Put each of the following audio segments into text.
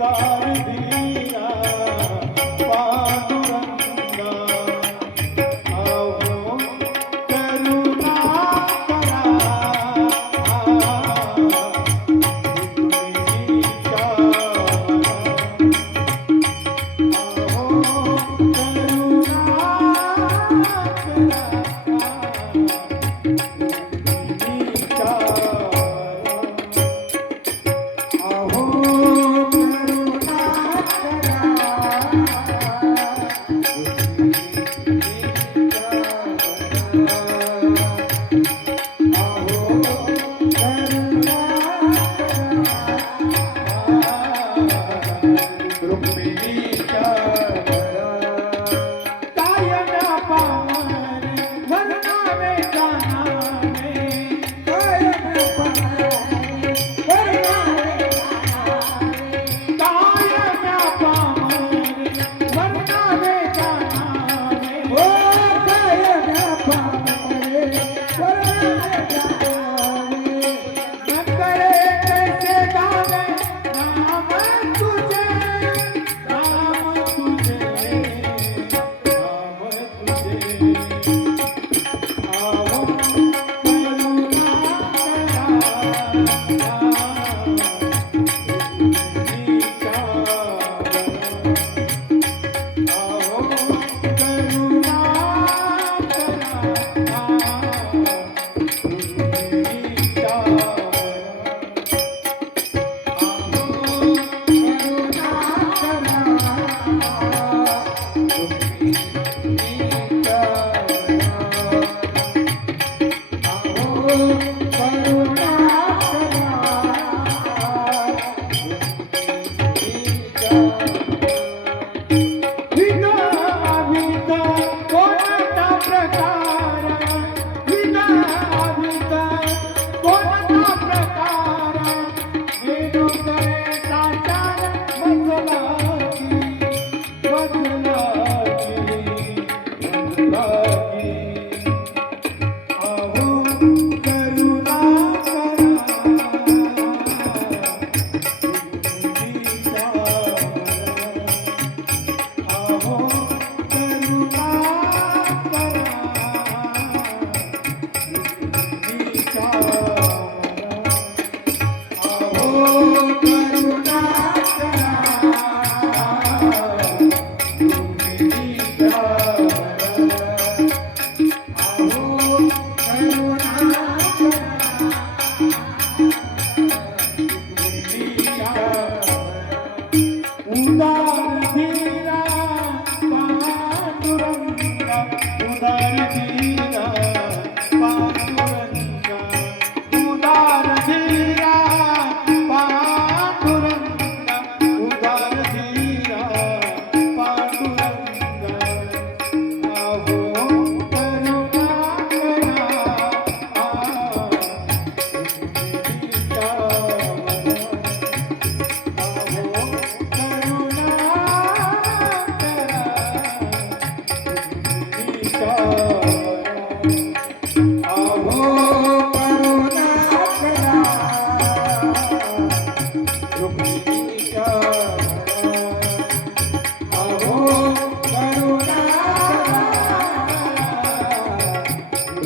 ಕಾಯ್ತಾ Bye.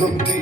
the